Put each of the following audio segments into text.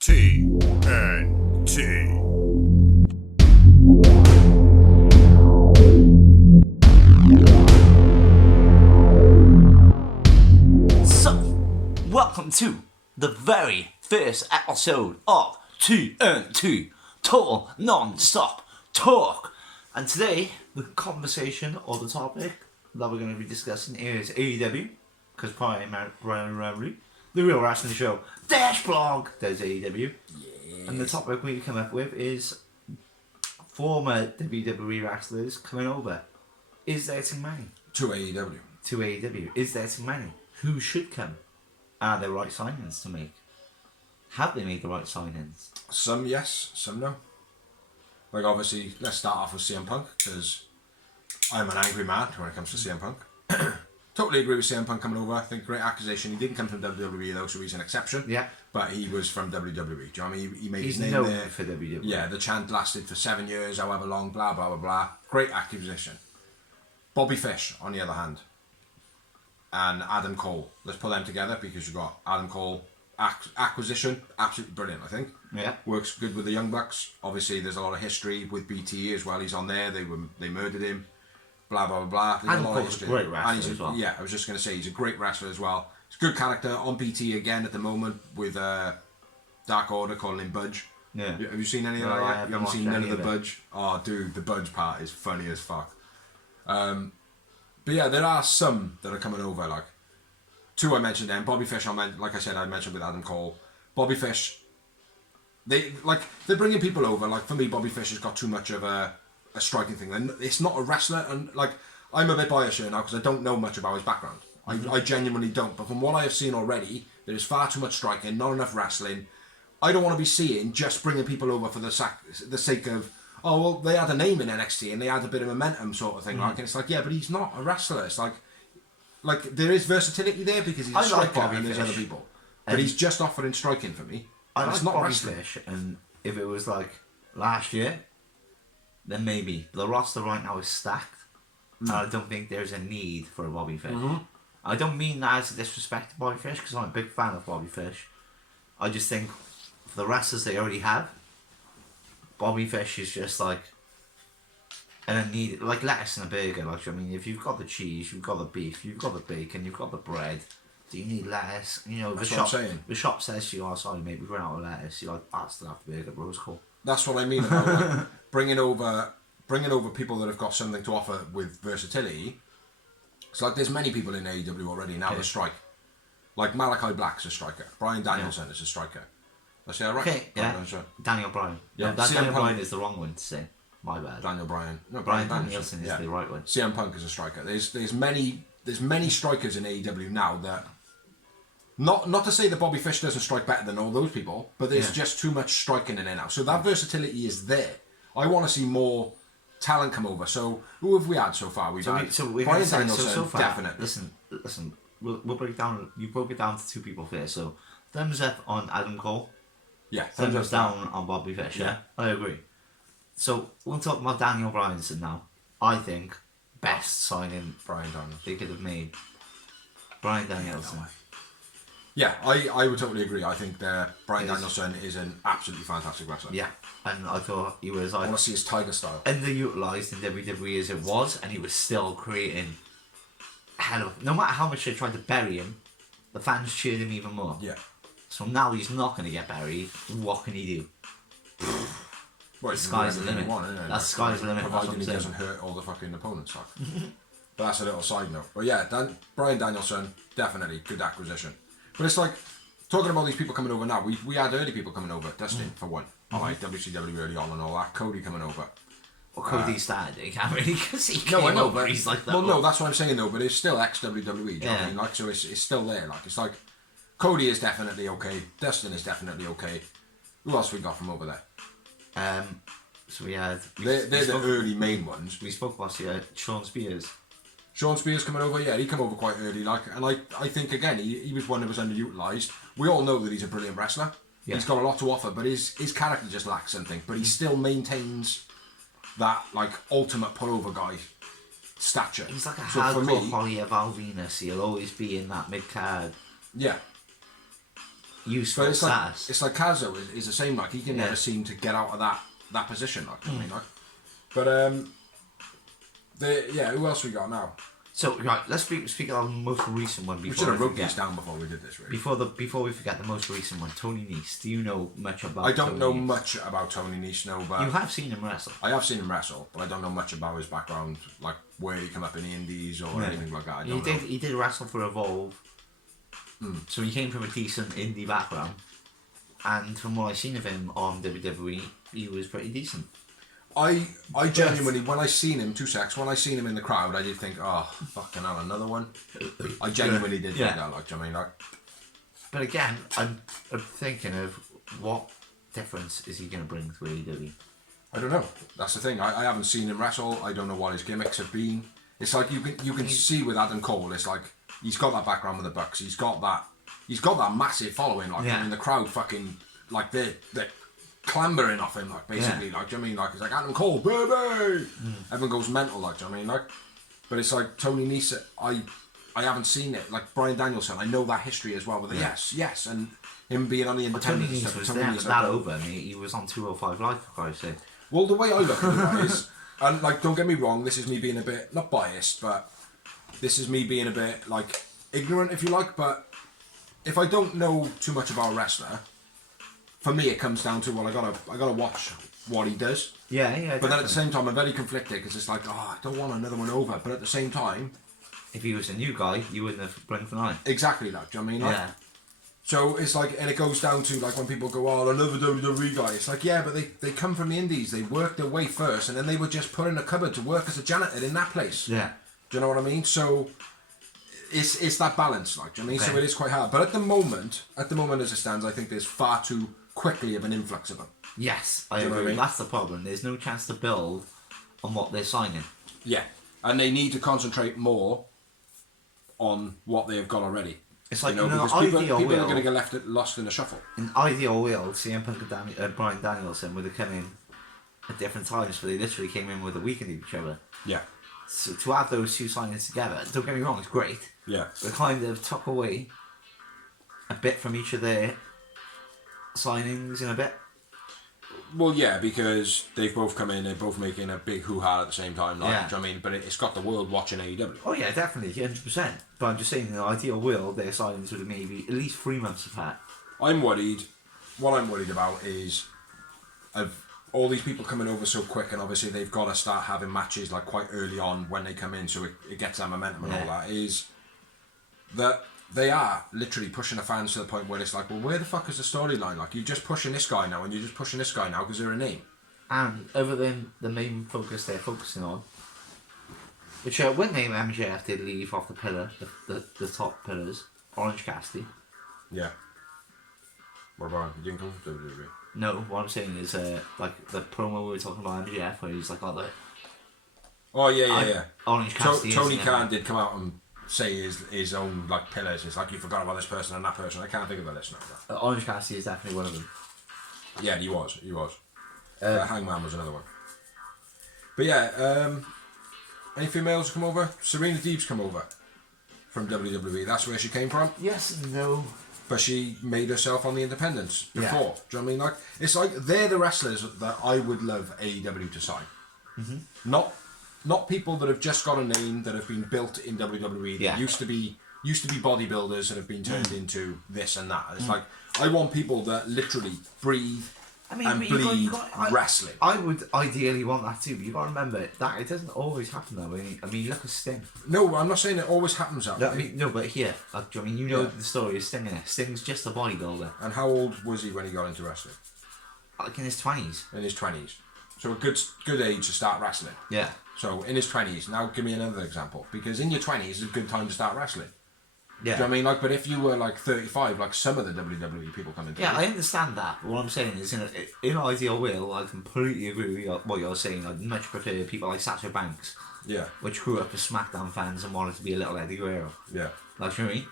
TNT. So, welcome to the very first episode of TNT, Total Non-Stop Talk. And today, the conversation or the topic that we're going to be discussing is AEW, because primarily the Real Wrestling Show Dash Blog does AEW. Yes. And the topic we come up with is former WWE wrestlers coming over. Is there too many? To AEW. To AEW. Is there too many? Who should come? Are there right signings to make? Have they made the right signings? Some yes, some no. Like obviously, let's start off with CM Punk, because I'm an angry man when it comes to CM Punk. Totally agree with CM Punk coming over. I think great accusation. He didn't come from WWE though, so he's an exception. Yeah. But he was from WWE. Do you know what I mean? He made He's his name known there. for WWE. Yeah, the chant lasted for 7 years, however long, blah, blah, blah, blah. Great acquisition. Bobby Fish, on the other hand, and Adam Cole. Let's put them together because you've got Adam Cole acquisition, absolutely brilliant, I think. Yeah. Works good with the Young Bucks. Obviously, there's a lot of history with BTE as well. He's on there. They murdered him. Blah, blah, blah, blah. There's Adam a lot of Cole's a history. great wrestler as well. Yeah, I was just going to say, he's a great wrestler as well. He's a good character on BT again at the moment with Dark Order calling him Budge. Yeah. Have you seen any of that yet? You haven't seen none of the Budge? Oh, dude, the Budge part is funny as fuck. But yeah, there are some that are coming over. Like two I mentioned then. Bobby Fish, like I said, I mentioned with Adam Cole. Bobby Fish, they're bringing people over. Like for me, Bobby Fish has got too much of a striking thing. And it's not a wrestler, and like I'm a bit biased here now because I don't know much about his background. I genuinely don't. But from what I have seen already, there is far too much striking, not enough wrestling. I don't want to be seeing just bringing people over for the sake of, oh, well, they had a name in NXT and they had a bit of momentum sort of thing. Like, and it's like, yeah, but he's not a wrestler. It's like there is versatility there because he's a striker and there's other people. But he's just offering striking for me. I like it's not Bobby wrestling. Fish, and if it was like last year, then maybe. The roster right now is stacked, and I don't think there's a need for a Bobby Fish. I don't mean that as a disrespect to Bobby Fish, because I'm a big fan of Bobby Fish. I just think for the wrestlers they already have, Bobby Fish is just like a need, like lettuce in a burger. Like, I mean, if you've got the cheese, you've got the beef, you've got the bacon, you've got the bread. Do you need lettuce? You know, That's what I'm saying. The shop says to you, "Oh, sorry, mate, we've run out of lettuce." You're like, "I still have the burger, bro. It's cool." That's what I mean about like, bringing over people that have got something to offer with versatility. It's like there's many people in AEW already now that strike. Like Malachi Black's a striker. Brian Danielson is a striker. Did I say that right? Okay, yeah. Daniel Bryan. Yeah, No, Daniel Bryan is the wrong one to say. My bad. Daniel Bryan. No, Brian Danielson is the right one. CM Punk is a striker. There's many strikers in AEW now that. Not to say that Bobby Fish doesn't strike better than all those people, but there's just too much striking in there now. So that versatility is there. I want to see more talent come over. So who have we had so far? We've had Brian Danielson, so far, definitely. Listen. We'll break down. You broke it down to two people first. So thumbs up on Adam Cole. Yeah. Thumbs down on Bobby Fish. Yeah, I agree. So we'll talk about Daniel Bryanson now. I think best signing Brian Danielson they could have made. Brian Danielson. Yeah, I would totally agree. I think Brian Danielson is an absolutely fantastic wrestler. Yeah, and I thought he was like I want to see his Tiger style. underutilized in WWE as it was, and he was still creating hell of. No matter how much they tried to bury him, the fans cheered him even more. Yeah. So now he's not going to get buried. What can he do? Well, the sky's the limit. That's sky's the limit. Providing he doesn't hurt all the fucking opponents. But that's a little side note. But yeah, Brian Danielson, definitely good acquisition. But it's like, talking about these people coming over now, we had early people coming over. Dustin, for one. Alright, WCW early on and all that. Cody coming over. Well, Cody started. He can't really, because he No, came I know, over. but He's like that. well, no, that's what I'm saying though. But it's still ex-WWE. Do you know what I mean? Like, so it's still there. Like, it's like Cody is definitely okay. Dustin is definitely okay. Who else we got from over there? So we had. They're the early main ones. We spoke about Sean Spears. Sean Spears coming over, yeah, he came over quite early, like, and I think again he was one that was underutilized. We all know that he's a brilliant wrestler. Yeah. He's got a lot to offer, but his character just lacks something. But he still maintains that like ultimate pullover guy stature. He's like a hardcore Holly Val Venus. He'll always be in that mid card. Yeah. useful But it's status. like Kazo is the same. Like he can never seem to get out of that position. Like I mean, like. But who else we got now? So right, let's speak of the most recent one. We Before should have wrote these down before we did this. Really. Before we forget the most recent one, Tony Nese. Do you know much about? I don't Tony know Nese? much about Tony Nese, no, but You have seen him wrestle. I have seen him wrestle, but I don't know much about his background, like where he came up in the Indies or anything like that. I don't know. He did wrestle for Evolve, so he came from a decent indie background, and from what I've seen of him on WWE, he was pretty decent. I genuinely, when I seen him, when I seen him in the crowd, I did think, oh, fucking hell, another one. I genuinely did think that, like, I mean, like. But again, I'm thinking of what difference is he going to bring to AEW? I don't know. That's the thing. I haven't seen him wrestle. I don't know what his gimmicks have been. It's like you can see with Adam Cole. It's like he's got that background with the Bucks. He's got that massive following. Like I mean, the crowd fucking like they're clambering off him, like basically, like do you know what I mean, like it's like Adam Cole, baby. Everyone goes mental, like do you know what I mean, like. But it's like Tony Nese. I haven't seen it. Like Bryan Danielson, I know that history as well. With the yes, and him being on the independent Tony stuff. Nese was there, but that over. I mean, he was on 205 Live, for Christ's sake. Well, the way I look at it is, and like, don't get me wrong, this is me being a bit not biased, but this is me being a bit like ignorant, if you like. But if I don't know too much about a wrestler, for me it comes down to, well, I gotta watch what he does. Yeah. But definitely. then at the same time, I'm very conflicted because it's like, oh, I don't want another one over. But at the same time, if he was a new guy, you wouldn't have blinked an eye. exactly that. Do you know what I mean? Like, Yeah. So it's like, and it goes down to like when people go, oh, another WWE guy. It's like, yeah, but they come from the indies. They work their way first, and then they were just put in a cupboard to work as a janitor in that place. Yeah. Do you know what I mean? So it's that balance, like, do you know what I mean? Okay. So it is quite hard. But at the moment as it stands, I think there's far too quickly of an influx of them. Yes, I Do you know agree. what I mean? That's the problem. There's no chance to build on what they're signing. Yeah, and they need to concentrate more on what they've got already. It's like, because people are going to get lost in the shuffle. In ideal world, CM Punk and Bryan Danielson would have come in at different times, but they literally came in with a week of each other. Yeah. So to have those two signings together, don't get me wrong, it's great. Yeah. But kind of took away a bit from each of their signings in a bit. Well, yeah, because they've both come in, they're both making a big hoo-ha at the same time. Like, Yeah. do you know what I mean? But it's got the world watching AEW. Oh yeah, definitely, 100%. But I'm just saying, in the ideal world, their signings would have maybe at least 3 months apart. I'm worried. What I'm worried about is of all these people coming over so quick, and obviously they've got to start having matches like quite early on when they come in, so it gets that momentum and all that. Is that they are literally pushing the fans to the point where it's like, well, where the fuck is the storyline? Like, you're just pushing this guy now, and you're just pushing this guy now because they're a name. And other than the main focus they're focusing on, which when name MJF did leave off the pillar, the top pillars, Orange Cassidy. Yeah. What about him? You didn't come from WWE? No, what I'm saying is like the promo we were talking about MJF, where he's like, Oh yeah. Orange Cassidy. Tony Khan did come out and say his own like pillars. It's like, you forgot about this person and that person. I can't think of a list now. Orange Cassidy is definitely one of them. Yeah, he was. Hangman was another one. But yeah, any females come over? Serena Deeb's come over from WWE. That's where she came from. Yes and no. But she made herself on the independents before. Yeah. Do you know what I mean? Like, it's like they're the wrestlers that I would love AEW to sign. Mm-hmm. Not people that have just got a name that have been built in WWE that used to be bodybuilders and have been turned into this and that. It's like, I want people that literally breathe and bleed wrestling. I would ideally want that too, but you got to remember that it doesn't always happen that way. I mean, look at Sting. No, I'm not saying it always happens that way. No, but here, like, I mean, the story of Sting in it. Sting's just a bodybuilder. And how old was he when he got into wrestling? Like in his 20s. In his 20s. So a good age to start wrestling. Yeah. So in his 20s, now give me another example. Because in your 20s is a good time to start wrestling. Yeah. Do you know what I mean? Like, but if you were like 35, like some of the WWE people come into. Yeah, I understand that. But what I'm saying is, in an ideal world, I completely agree with what you're saying. I'd much prefer people like Sasha Banks. Yeah. Which grew up as SmackDown fans and wanted to be a little Eddie Guerrero. Yeah. Like, you know what I mean?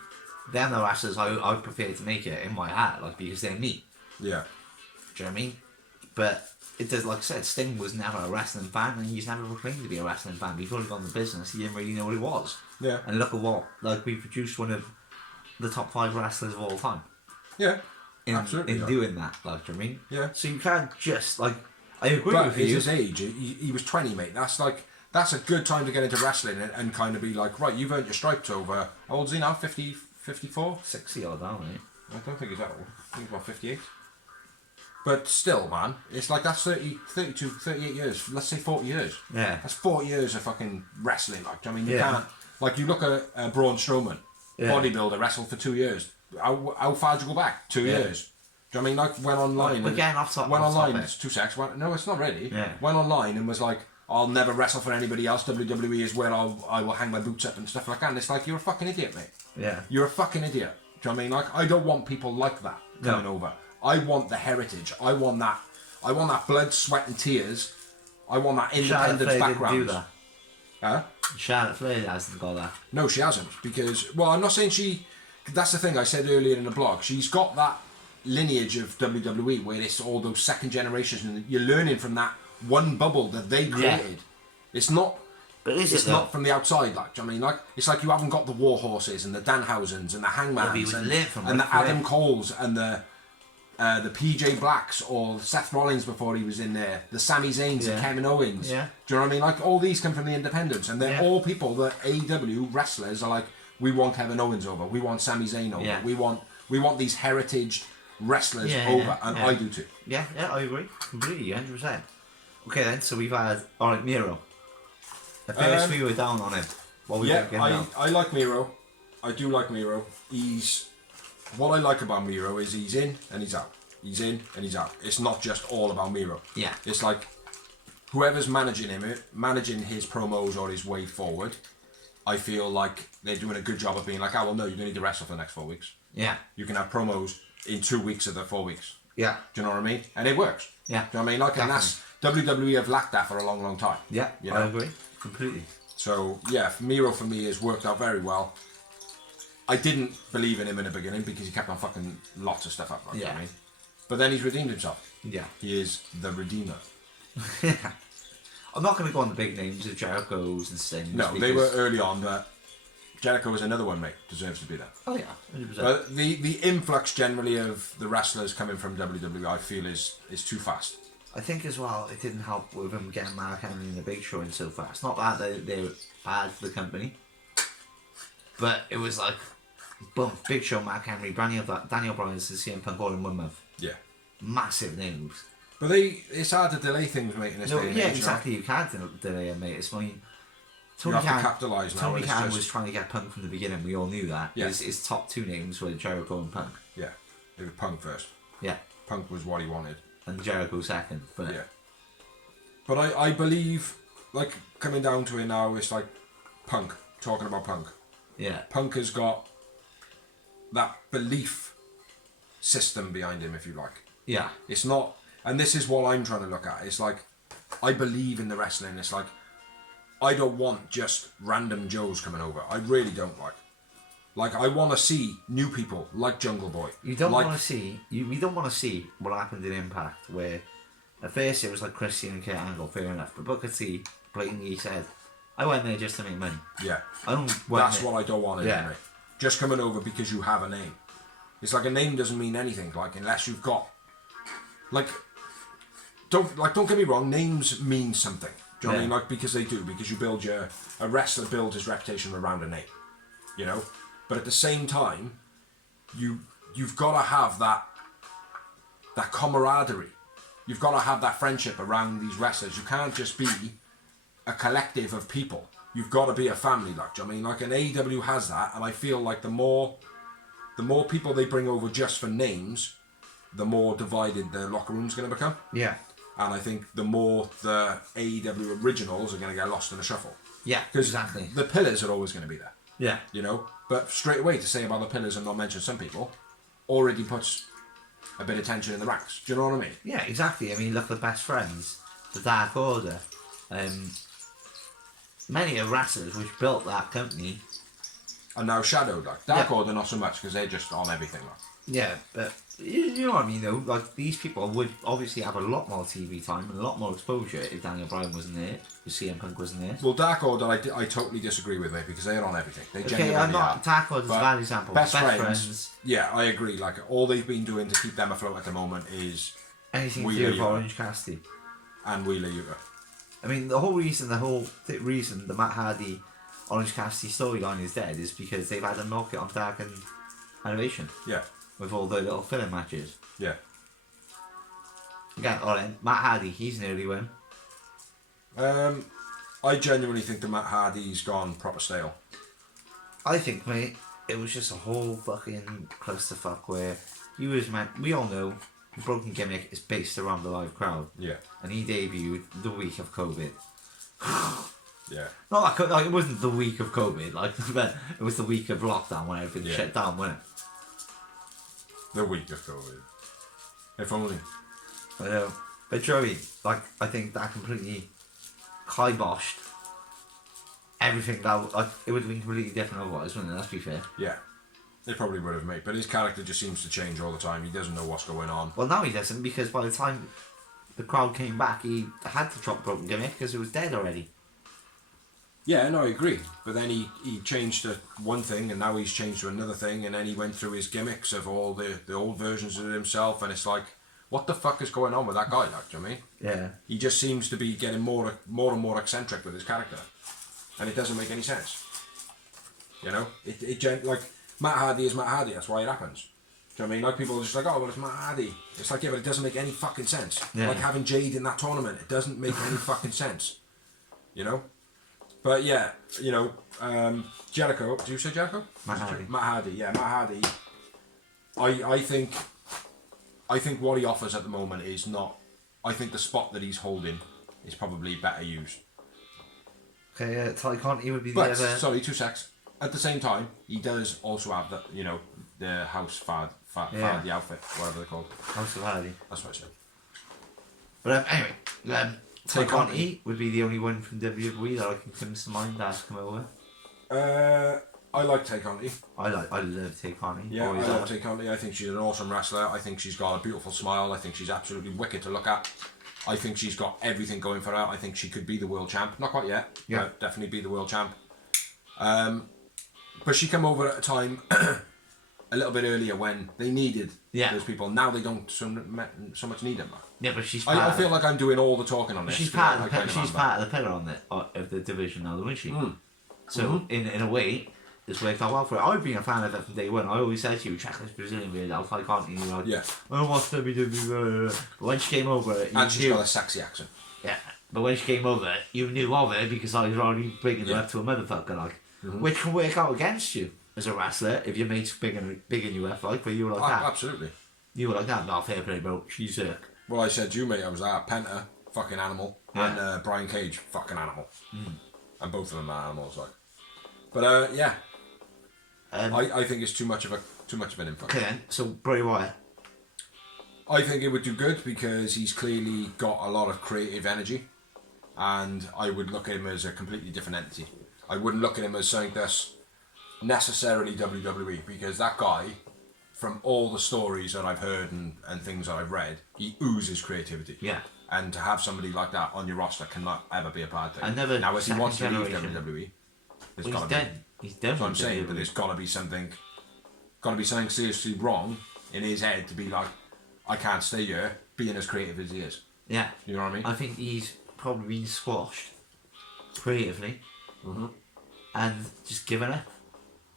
They're the wrestlers I prefer to make it in my heart, like, because they're me. Yeah. Do you know what I mean? But it does, like I said, Sting was never a wrestling fan, and he's never proclaimed to be a wrestling fan. Before he got in the business, he didn't really know what it was. Yeah. And look at what, like, we produced one of the top 5 wrestlers of all time. Yeah. Absolutely, doing that. Like, do you know what I mean? Yeah. So you can't just like. I agree But with at you. his age, he was 20, mate. That's a good time to get into wrestling and kind of be like, right, you've earned your stripes over. How old is he now? 50, 54? 60 odd now, mate. I don't think he's that old. I think he's about 58. But still, man, it's like that's 30, 32, 38 years. Let's say 40 years. Yeah. That's 40 years of fucking wrestling. Like, I mean, you Yeah. can't. Like, you look at Braun Strowman, Yeah. bodybuilder, wrestled for 2 years. How far did you go back? 2 Yeah. years. Do you know what I mean? Like, went online. We're getting off top. Went off online. topic. It's 2 secs. No, it's not ready. Yeah. Went online and was like, I'll never wrestle for anybody else. WWE is where I will hang my boots up and stuff like that. And it's like, you're a fucking idiot, mate. Yeah. You're a fucking idiot. Do you know what I mean? Like, I don't want people like that coming No. over. I want the heritage. I want that blood, sweat and tears. I want that independence Charlotte Flair background. didn't do that. Huh? Charlotte Flair hasn't got that. No, she hasn't. Because, well, I'm not saying she... That's the thing I said earlier in the blog. She's got that lineage of WWE where it's all those second generations and you're learning from that one bubble that they created. It's not... But is It's it not from the outside, like, do you know what I mean? Like, it's like you haven't got the War Horses and the Danhausens and the Yeah, but you Hangmans would learn from and the Ric Flair. Adam Coles and the PJ Blacks or Seth Rollins before he was in there, the Sami Zayns and Yeah. Kevin Owens. Yeah. Do you know what I mean? Like, all these come from the independents and they're Yeah. all people that AEW wrestlers are like, we want Kevin Owens over, we want Sami Zayn over, Yeah. we want these heritage wrestlers Yeah, over, yeah, and yeah. I do too. Yeah, I agree. Completely, 100%. Okay then, so we've had... Alright, Miro. At first we were down on him. What we Yeah, thinking now? I like Miro. I do like Miro. What I like about Miro is he's in and he's out. He's in and he's out. It's not just all about Miro. Yeah. It's like whoever's managing him, managing his promos or his way forward, I feel like they're doing a good job of being like, oh, well, no, you don't need to wrestle for the next 4 weeks. Yeah. You can have promos in 2 weeks of the 4 weeks. Yeah. Do you know what I mean? And it works. Yeah. Do you know what I mean? Like, and that's WWE have lacked that for a long, long time. Yeah, You I know? agree. Completely. So, yeah, Miro for me has worked out very well. I didn't believe in him in the beginning because he kept on fucking lots of stuff up. Like, you know what I mean? But then he's redeemed himself. Yeah. He is the Redeemer. I'm not going to go on the big names of Jericho's and Stings. No, they were early on, but Jericho was another one, mate. Deserves to be there. Oh yeah, 100%. But the influx generally of the wrestlers coming from WWE, I feel, is too fast. I think as well, it didn't help with him getting Mark Henry and the Big Show in so fast. Not that they were bad for the company, but it was like, boom, Big Show, Mark Henry, Daniel Bryan, and CM Punk all in 1 month. Yeah. Massive names. But it's hard to delay things, mate, in this No, day and yeah, age. exactly. You can't delay it, mate. It's funny. You have to capitalise now. Tony and it's Khan just- was trying to get Punk from the beginning. We all knew that. Yeah. His top 2 names were Jericho and Punk. Yeah, it was Punk first. Yeah. Punk was what he wanted. And Jericho second. But Yeah. But I believe, like, coming down to it now, it's like Punk, talking about Punk. yeah. Punk has got that belief system behind him, if you like. Yeah. It's not, and this is what I'm trying to look at. It's like, I believe in the wrestling. It's like, I don't want just random Joes coming over. I really don't like I want to see new people like Jungle Boy. You don't like, want to see. We don't want to see what happened in Impact, where at first it was like Christian and Kurt Angle, fair enough, but Booker T blatantly said, "I went there just to make money. Yeah, I don't." that's what I don't want to Yeah. do, mate. Just coming over because you have a name. It's like a name doesn't mean anything. Like unless you've got, don't get me wrong. Names mean something. Do you know what I mean? Like because they do. Because you build a wrestler builds his reputation around a name. You know, but at the same time, you've got to have that camaraderie. You've got to have that friendship around these wrestlers. You can't just be a collective of people. You've got to be a family, like. Do you know what I mean? Like, an AEW has that, and I feel like the more people they bring over just for names, the more divided the locker room's going to become. Yeah. And I think the more the AEW originals are going to get lost in the shuffle. Yeah. Because Exactly. the pillars are always going to be there. Yeah. You know? But straight away to say about the pillars and not mention some people already puts a bit of tension in the ranks. Do you know what I mean? Yeah. Exactly. I mean, look at the Best Friends, the Dark Order. Many of wrestlers which built that company. And now shadowed, like. Dark Order not so much because they're just on everything, like. Yeah, but You know what I mean, though? Like, these people would obviously have a lot more TV time and a lot more exposure if Daniel Bryan wasn't there, if CM Punk wasn't there. Well, Dark Order, I totally disagree with, mate, because they're on everything. They Okay, genuinely I'm not. are. Dark Order's a But bad example. Best friends. Yeah, I agree. Like, all they've been doing to keep them afloat at the moment is Anything to Wheeler do with Yuta. Orange Cassidy. And Wheeler Yuta. I mean, the whole reason the Matt Hardy Orange Cassidy storyline is dead is because they've had to milk it on Dark and Animation. Yeah. With all the little filler matches. Yeah. Again, alright, Matt Hardy, he's an early win. I genuinely think that Matt Hardy's gone proper stale. I think, mate, it was just a whole fucking clusterfuck where he was meant. We all know the Broken Gimmick is based around the live crowd. Yeah. And he debuted the week of COVID. Yeah. Not like it wasn't the week of COVID, like, but it was the week of lockdown when everything shut down, wasn't it? The week of COVID. If only. I know. But Joey, like, I think that completely kiboshed everything that, like, it would have been completely different otherwise, wouldn't it? Let's be fair. Yeah. It probably would have, mate. But his character just seems to change all the time. He doesn't know what's going on. Well, now he doesn't, because by the time the crowd came back, he had to drop Broken Gimmick because it was dead already. Yeah, no, I agree. But then he changed to one thing, and now he's changed to another thing, and then he went through his gimmicks of all the old versions of himself, and it's like, what the fuck is going on with that guy, like, do you know what I mean? Yeah. He just seems to be getting more and more eccentric with his character, and it doesn't make any sense. You know? Like, Matt Hardy is Matt Hardy, that's why it happens. Do you know what I mean? Like, people are just like, oh, well, it's Matt Hardy. It's like, yeah, but it doesn't make any fucking sense. Yeah. Like having Jade in that tournament, it doesn't make any fucking sense. You know? But yeah, you know, Jericho. Do you say Jericho? Matt Hardy. Matt Hardy. Yeah, Matt Hardy. I think what he offers at the moment is not. I think the spot that he's holding is probably better used. Okay, Ty Conti would be the But other. sorry, 2 secs. At the same time, he does also have the the house fad the outfit, whatever they're called. House of Hardy. That's what I said. But anyway, Ty Tay Conti Conti would be the only one from WWE that I can come to mind that's come over. I like Tay Conti. I love Tay Conti. Yeah, Always I love have. Tay Conti. I think she's an awesome wrestler. I think she's got a beautiful smile. I think she's absolutely wicked to look at. I think she's got everything going for her. I think she could be the world champ. Not quite yet, but definitely be the world champ. But she came over at a time a little bit earlier when they needed those people. Now they don't so much need them. Yeah, but she's. I feel like I'm doing all the talking on this. She's part of the pillar on of the division now, isn't she? So in a way, it's worked out well for her. I've been a fan of it from day one. I always said to you, check this Brazilian video out. I can't even like. Yeah. I don't watch WWE. But when she came over, and she's got a sexy accent. Yeah, but when she came over, you knew of her because I was already bringing her up to a motherfucker, like, which can work out against you as a wrestler if your mate's big in your F, like, but you were like that. Absolutely. You were like that. No, fair play, bro. She's Well, I said to you, mate, I was Penta, fucking animal, and Brian Cage, fucking animal. And both of them are animals, like. But yeah, I think it's too much of an influence. Okay then, so Bray Wyatt. I think it would do good because he's clearly got a lot of creative energy, and I would look at him as a completely different entity. I wouldn't look at him as something that's necessarily WWE, because that guy, from all the stories that I've heard and things that I've read, he oozes creativity. Yeah. And to have somebody like that on your roster cannot ever be a bad thing. Now, if he wants to leave WWE, there's got to be. He's done. That's what I'm saying, but there's got to be something seriously wrong in his head to be like, I can't stay here being as creative as he is. Yeah. You know what I mean? I think he's probably been squashed creatively and just given up.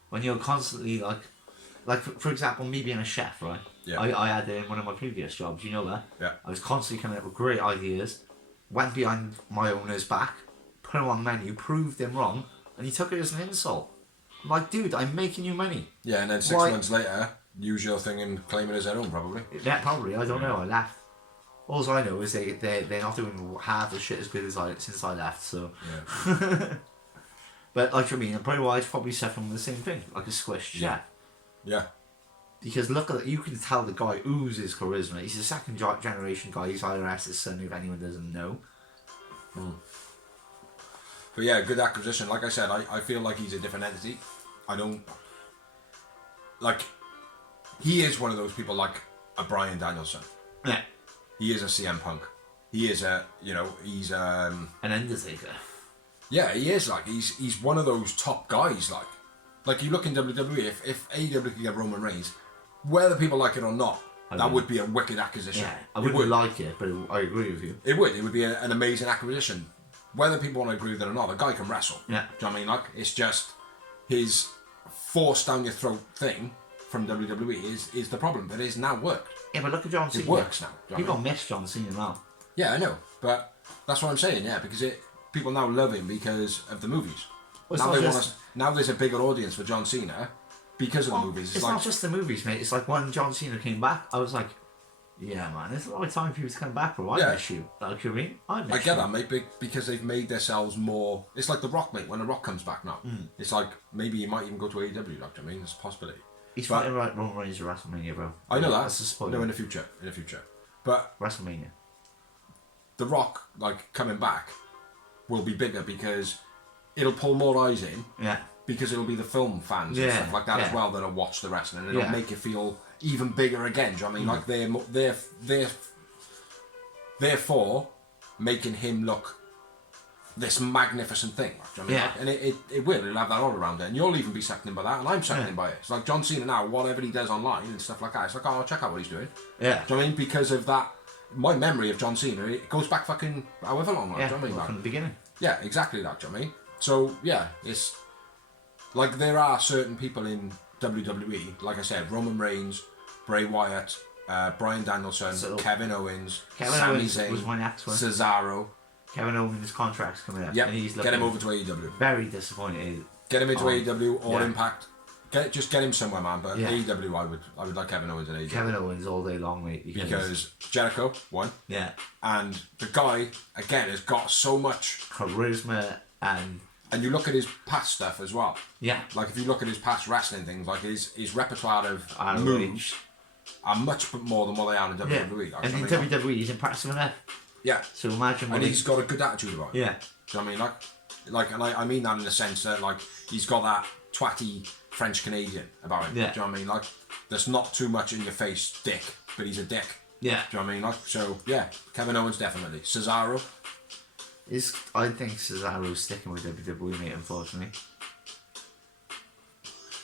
When you're constantly like for example, me being a chef, right? Yeah. I had it in one of my previous jobs, you know that? Yeah. I was constantly coming up with great ideas, went behind my owner's back, put him on the menu, proved him wrong, and he took it as an insult. I'm like, dude, I'm making you money. Yeah, and then 6 months later, use your thing and claim it as their own, probably. Yeah, probably. I don't know. I left. All I know is they're not doing half the shit as good as since I left. So. Yeah. But like I mean, Bray Wyatt's probably suffering from the same thing, like a squished chef. Yeah. Because look at it, you can tell the guy oozes charisma. He's a second generation guy. He's IRS's son, if anyone doesn't know. But yeah, good acquisition. Like I said, I feel like he's a different entity. I don't... Like, he is one of those people, like, a Bryan Danielson. Yeah. He is a CM Punk. He is a, he's an Undertaker. Yeah, he is, like, he's one of those top guys, like you look in WWE, if AEW could get Roman Reigns, whether people like it or not, that would be a wicked acquisition. Yeah, I wouldn't like it, but I agree with you. It would be an amazing acquisition. Whether people want to agree with it or not, the guy can wrestle. Yeah. Do you know what I mean? Like, it's just his force down your throat thing from WWE is the problem, but it's now worked. Yeah, but look at John Cena. It works now. People miss John Cena now. Yeah, I know, but that's what I'm saying, yeah, because people now love him because of the movies. Well, now there's a bigger audience for John Cena because of the movies. It's like, not just the movies, mate. It's like when John Cena came back, I was like, yeah, man, it's a lot of time for you to come back, bro. I miss you. Like, you know what I mean? I miss you. I get that, mate, because they've made themselves more... It's like The Rock, mate, when The Rock comes back now. It's like, maybe he might even go to AEW, like, do you know what I mean? There's a possibility. He's fighting right Roman Reigns at WrestleMania, bro. I know that. That's a spoiler. No, in the future. But... WrestleMania. The Rock, like, coming back will be bigger because it'll pull more eyes in. Yeah. Because it'll be the film fans and stuff like that as well that'll watch the wrestling, and it'll make you feel even bigger again. Do you know what I mean? Like therefore making him look this magnificent thing. Do you know what I mean? And it'll have that all around it, and you'll even be sucked in by that, and I'm sucked in by it. It's like John Cena now, whatever he does online and stuff like that, it's like, oh, I'll check out what he's doing. Yeah. Do you know what I mean? Because of that, my memory of John Cena, it goes back fucking however long. Yeah, do you know what I mean? from the beginning. Yeah, exactly that. Do you know what I mean? So yeah, it's. Like, there are certain people in WWE, like I said, Roman Reigns, Bray Wyatt, Bryan Danielson, Kevin Owens, Sami Zayn, was my next one. Cesaro. Kevin Owens' contract's coming up. Yeah, and he's get him over to AEW. Very disappointed. Get him into AEW or Impact. Just get him somewhere, man. But AEW, I would like Kevin Owens in AEW. Kevin Owens all day long, mate. Because Jericho, one. Yeah. And the guy, again, has got so much charisma and you look at his past stuff as well. Yeah. Like, if you look at his past wrestling things, like his repertoire of moves are much more than what they are in WWE. Like, and in WWE, he's impressive enough. Yeah. So imagine. And he's got a good attitude about it. Yeah. Do you know what I mean? Like, and I mean that in the sense that, like, he's got that twatty French Canadian about him. Yeah. Do you know what I mean? Like, there's not too much in your face dick, but he's a dick. Yeah. Do you know what I mean? Like, so yeah, Kevin Owens definitely. Cesaro. I think Cesaro's sticking with WWE, mate, unfortunately.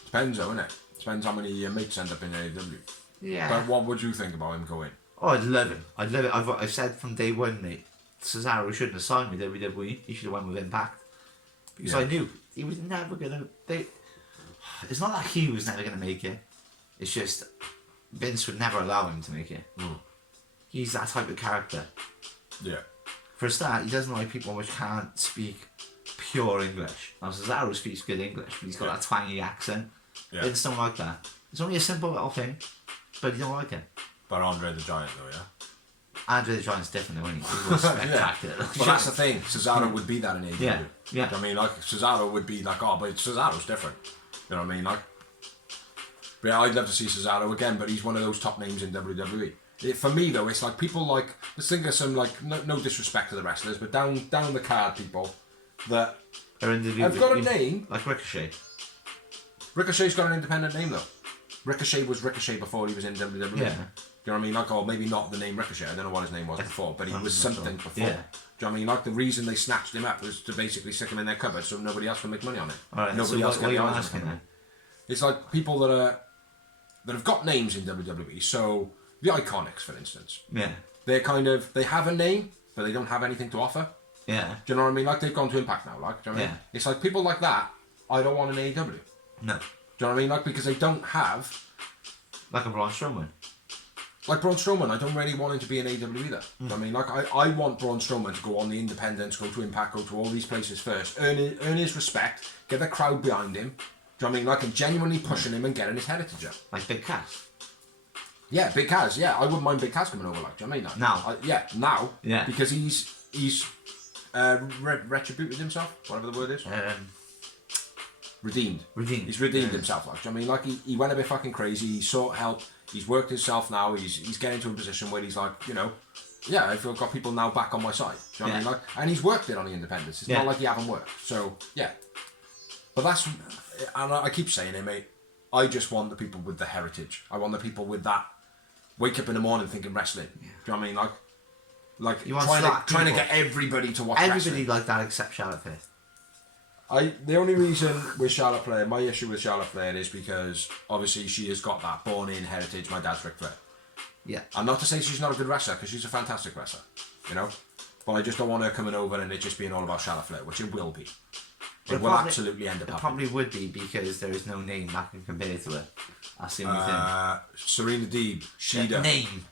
Depends though, innit? Depends how many mates end up in AEW. Yeah. But what would you think about him going? Oh, I'd love him. I've said from day one, mate, Cesaro shouldn't have signed with WWE. He should have went with Impact. Because I knew he was never going to... It's not like he was never going to make it. It's just Vince would never allow him to make it. He's that type of character. Yeah. For a start, he doesn't like people which can't speak pure English. Now, Cesaro speaks good English, but he's got that twangy accent. Yeah. Vince don't like that. It's only a simple little thing, but he don't like it. But Andre the Giant, though, yeah? Andre the Giant's different, though, isn't he? He was spectacular. Well, that's the thing. Cesaro would be that in AEW. Yeah. Yeah. I mean, like, Cesaro would be like, oh, but Cesaro's different. You know what I mean? Like, but yeah, I'd love to see Cesaro again, but he's one of those top names in WWE. For me though, it's like people like, let's think of some, like, no disrespect to the wrestlers, but down the card people that have got a name. Like Ricochet. Ricochet's got an independent name though. Ricochet was Ricochet before he was in WWE. Yeah. Do you know what I mean? Like, or maybe not the name Ricochet, I don't know what his name was before, but he was something before. Yeah. Do you know what I mean? Like, the reason they snatched him up was to basically stick him in their cupboard so nobody else can make money on it. Alright, nobody so else can what are you asking then? It's like people that have got names in WWE, so the Iconics, for instance. Yeah. They have a name, but they don't have anything to offer. Yeah. Do you know what I mean? Like, they've gone to Impact now, like, do you know what I mean? It's like people like that, I don't want an AEW. No. Do you know what I mean? Like, because they don't have... Like a Braun Strowman. Like Braun Strowman, I don't really want him to be an AEW either. Do you know what I mean? Like, I want Braun Strowman to go on the independents, go to Impact, go to all these places first, earn his respect, get the crowd behind him. Do you know what I mean? Like, and genuinely pushing him and getting his heritage up. Like Big Cass. Yeah, Big Cass, yeah. I wouldn't mind Big Cass coming over, like, do you know what I mean? Now. Now. Yeah. Because he's retributed himself, whatever the word is. Redeemed. He's redeemed himself, like, do you know what I mean? Like, he went a bit fucking crazy, he sought help, he's worked himself now, he's getting to a position where he's like, you know, yeah, I feel I've got people now back on my side. Do you know what I mean? Like, and he's worked it on the independents. It's not like he haven't worked. So, yeah. But that's, and I keep saying it, mate, I just want the people with the heritage. I want the people with that wake up in the morning thinking wrestling. Yeah. Do you know what I mean? Like you want trying to get everybody to watch everybody wrestling. like that except Charlotte Flair. The only reason with Charlotte Flair, my issue with Charlotte Flair is because obviously she has got that born-in heritage. My dad's Ric Flair. Yeah. And not to say she's not a good wrestler, because she's a fantastic wrestler, you know. But I just don't want her coming over and it just being all about Charlotte Flair, which it will be. It will absolutely end up happening. It probably would be because there is no name that can compare to her. That's the only thing. Serena Deeb, Shida. Name.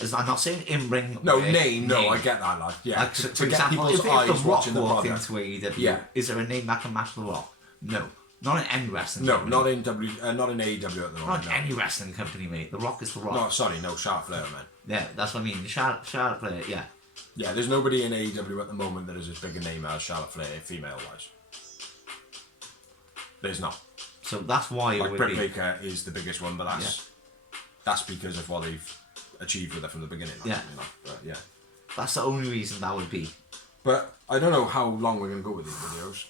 I'm not saying in ring. No, name. No, I get that. Like, yeah. Like, so, to for get example, people's if eyes The Rock watching the walked product. into AEW, Yeah. is there a name that can match The Rock? No. Not in any wrestling No, company. not in not in AEW at the moment. Not no. any wrestling company, mate. The Rock is The Rock. No, sorry, no, Charlotte Flair, man. Yeah, that's what I mean. Charlotte Flair, yeah. Yeah, there's nobody in AEW at the moment that is as big a name as Charlotte Flair, female-wise. There's not. So that's why it Like, would Britt be. Baker is the biggest one, but that's because of what they've achieved with her from the beginning. Like, Yeah. you know, but yeah. That's the only reason that would be. But I don't know how long we're going to go with these videos.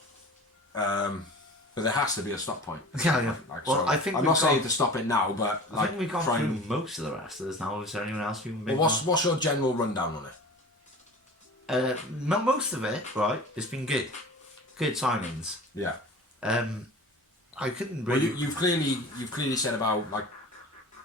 But there has to be a stop point. Yeah. Like, Well, so I think I'm we've not saying gone- to stop it now, but I like think we've gone try through and... most of the wrestlers now. Is there anyone else you can Well, bring what's your general rundown on it? most of it, right, it's been good. Good signings. Yeah. I couldn't Well, really... you've clearly said about like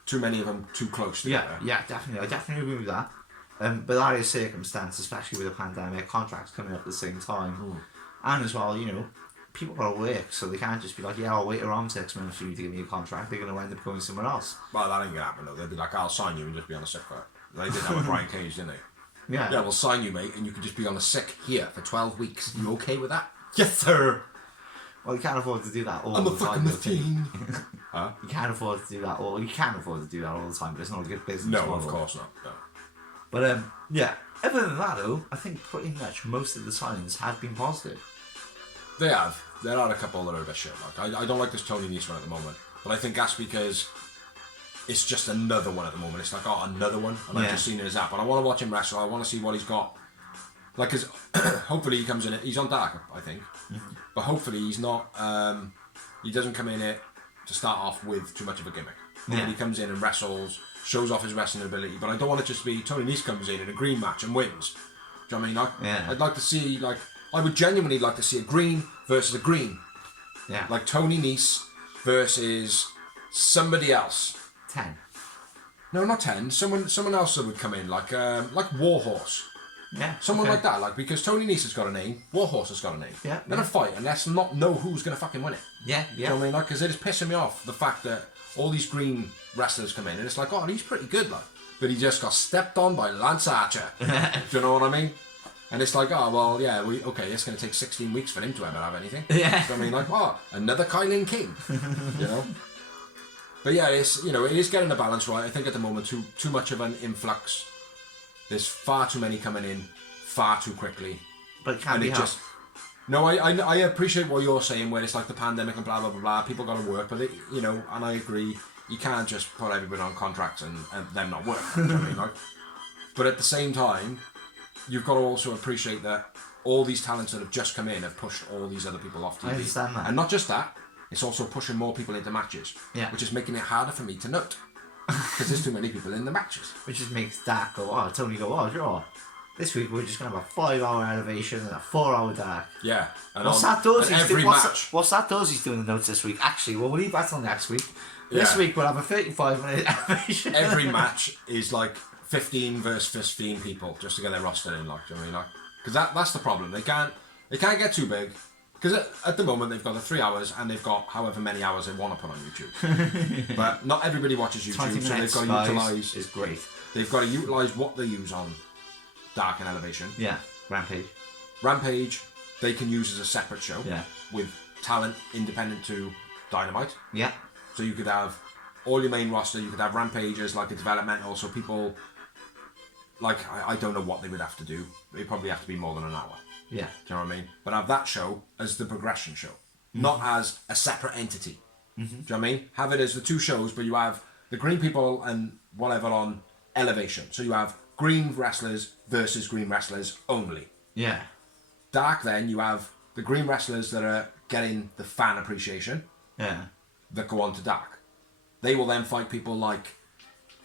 too many of them too close together. Yeah, definitely. I definitely agree with that. But that is circumstance, especially with the pandemic, contracts coming up at the same time. And as well, you know, people got to work, so they can't just be like, yeah, I'll wait around 6 months for you to give me a contract. They're going to end up going somewhere else. Well, that ain't going to happen though. They'll be like, I'll sign you and just be on a sick for it. They did that with Brian Cage, didn't they? Yeah. Yeah, we'll sign you, mate, and you can just be on a sick here for 12 weeks. You okay with that? Yes, sir. Well, you can't afford to do that all the time. fucking machine. Huh? You can't afford to do that all. You can afford to do that all the time, but it's not a good business No, model. of course not. No. But yeah. Other than that, though, I think pretty much most of the signings have been positive. They have. There are a couple that are a bit shit. Like I don't like this Tony Nese one at the moment, but I think that's because it's just another one at the moment. It's like, oh, another one, and I've just seen it as that. But I want to watch him wrestle. I want to see what he's got. Like, cause hopefully he comes in. He's on Dark, I think, but hopefully he's not. He doesn't come in it to start off with too much of a gimmick. Yeah. He comes in and wrestles, shows off his wrestling ability. But I don't want it just to be Tony Nese comes in a green match and wins. Do you know what I mean? I'd like to see I would genuinely like to see a green versus a green. Yeah. Like Tony Nese versus somebody else. 10. No, not 10. Someone else that would come in, like Warhorse. Yeah. Someone okay. like that, like, because Tony Nese has got a name, Warhorse has got a name. Yeah. Let them fight, and let's not know who's going to fucking win it. Yeah. You know what I mean? Like, because it is pissing me off, the fact that all these green wrestlers come in, and it's like, oh, he's pretty good, like. But he just got stepped on by Lance Archer. Do you know what I mean? And it's like, oh, well, yeah, okay, it's going to take 16 weeks for him to ever have anything. Yeah. So, I mean, like, oh, another Kylan King. You know? But yeah, it's, you know, it is getting the balance right. I think at the moment, too much of an influx. There's far too many coming in far too quickly. But it can't be helped. No, I appreciate what you're saying, where it's like the pandemic and blah, blah, blah, blah. People got to work, but, you know, and I agree, you can't just put everybody on contracts and them not work. You know what I mean? Like, but at the same time, you've got to also appreciate that all these talents that have just come in have pushed all these other people off TV. I understand that. And not just that, it's also pushing more people into matches. Yeah. Which is making it harder for me to note. Because there's too many people in the matches. Which just makes Dark go, oh, Tony go, oh, sure. This week we're just going to have a 5-hour elevation and a 4-hour Dark. Yeah. And What's that does? every match. What's that does? He's doing the notes this week. Actually, we'll leave that till next week. This week we'll have a 35-minute elevation. Every match is like 15 versus 15 people just to get their roster in, like, do you know what I mean? Like, because that's the problem. They can't get too big. Because at the moment they've got the 3 hours and they've got however many hours they want to put on YouTube. But not everybody watches YouTube, 20 so they've minutes, got to guys, utilise. is great. They've got to utilise what they use on Dark and Elevation. Yeah, Rampage. Rampage, they can use as a separate show. Yeah. With talent independent to Dynamite. Yeah. So you could have all your main roster, you could have Rampage as like a developmental, so people, like, I don't know what they would have to do. They probably have to be more than an hour. Yeah. Do you know what I mean? But have that show as the progression show, not as a separate entity. Do you know what I mean? Have it as the two shows, but you have the green people and whatever on Elevation. So you have green wrestlers versus green wrestlers only. Yeah. Dark, then you have the green wrestlers that are getting the fan appreciation. Yeah. That go on to Dark. They will then fight people like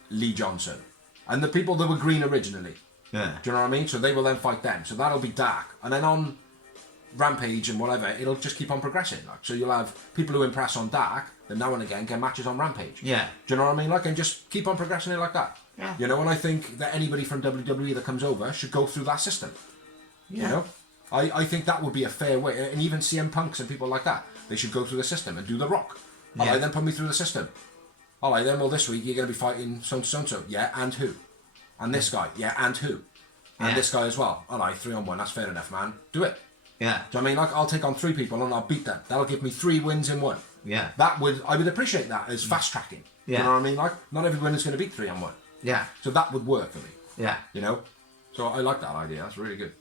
Lee Johnson. And the people that were green originally. Yeah. Do you know what I mean? So they will then fight them. So that'll be dark. And then on Rampage and whatever, it'll just keep on progressing. Like, so you'll have people who impress on dark, then now and again get matches on Rampage. Yeah. Do you know what I mean? Like, and just keep on progressing it like that. Yeah. You know, and I think that anybody from WWE that comes over should go through that system. Yeah. You know? I think that would be a fair way. And even CM Punks and people like that, they should go through the system and do The Rock. Yeah. Alright, then put me through the system. Alright, then, well, this week you're going to be fighting so-and-so. Yeah, and who? And this guy. Yeah, and who? And this guy as well. Alright, 3-on-1, that's fair enough, man. Do it. Yeah. Do you know what I mean? Like, I'll take on 3 people and I'll beat them. That'll give me 3 wins in 1. Yeah. I would appreciate that as fast tracking. Yeah. You know what I mean? Like, not every winner's going to beat 3-on-1. Yeah. So that would work for me. Yeah. You know? So I like that idea. That's really good.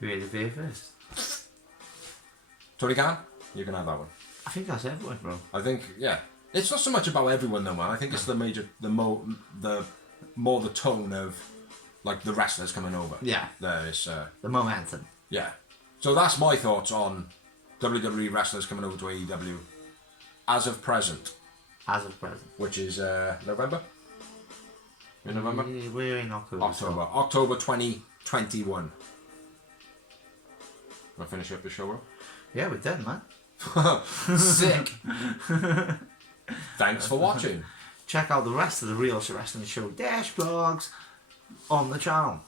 Who are the very first? Tony Khan, you can have that one. I think that's everyone, bro. I think, yeah. It's not so much about everyone though, man. I think it's the more the tone of like the wrestlers coming over. Yeah. There's The momentum. yeah. So that's my thoughts on WWE wrestlers coming over to AEW as of present, As of present. which is November. In November. We're in October. October 2021. Wanna finish up the show, bro? Yeah, we're done, man. Sick. Thanks for watching. Check out the rest of the Real Shit Wrestling Show dash blogs on the channel.